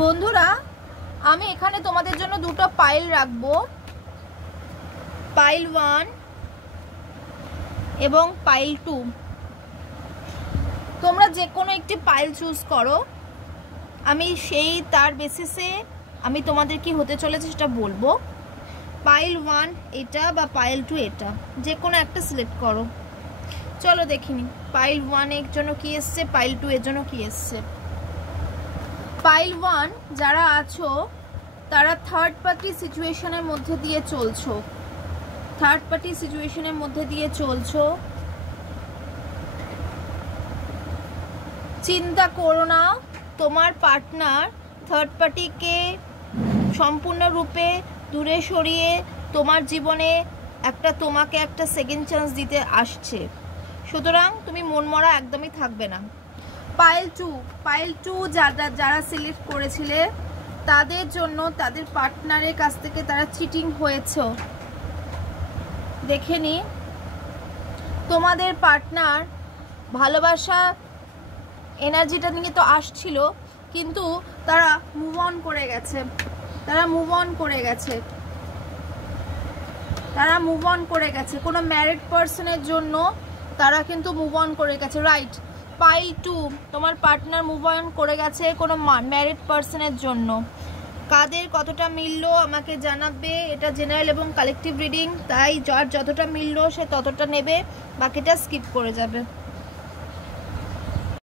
বন্ধুরা, আমি এখানে তোমাদের জন্য দুটো পাইল রাখবো, পাইল 1 এবং পাইল 2। তোমরা যে কোনো একটি পাইল চুজ করো, আমি তার বেসিসে আমি তোমাদের কি হতে চলেছে সেটা বলবো। পাইল 1 এটা বা পাইল 2 এটা, যে কোনো একটা সিলেক্ট করো। চলো দেখিনি পাইল 1 এর জন্য কি এসছে, পাইল 2 এর জন্য কি এসছে। পাইল 1 যারা আছো তারা থার্ড পার্টি সিচুয়েশনের মধ্যে দিয়ে চলছো, চিন্তা করো না, তোমার পার্টনার থার্ড পার্টিকে সম্পূর্ণরূপে দূরে সরিয়ে তোমার জীবনে তোমাকে একটা সেকেন্ড চান্স দিতে আসছে, সুতরাং তুমি মনমরা একদমই থাকবে না। পাইল 2 যারা সিলেক্ট করেছিলে তাদের জন্য তাদের পার্টনারের কাছ থেকে তারা চিটিং হয়েছে। দেখে নি, তোমাদের পার্টনার ভালোবাসা এনার্জিটা নিয়ে তো আসছিল, কিন্তু তারা মুভ অন করে গেছে, কোনো ম্যারিড পার্সনের জন্য তারা কিন্তু মুভ অন করে গেছে, রাইট। পাইল 2 তোমার পার্টনার মুভ অন করে গেছে কোনো ম্যারিড পার্সনের জন্য। কাদের কতটা মিললো আমাকে জানাবে, এটা জেনারেল এবং কালেকটিভ রিডিং, তাই যার যতটা মিললো সে ততটা নেবে, বাকিটা স্কিপ করে যাবে।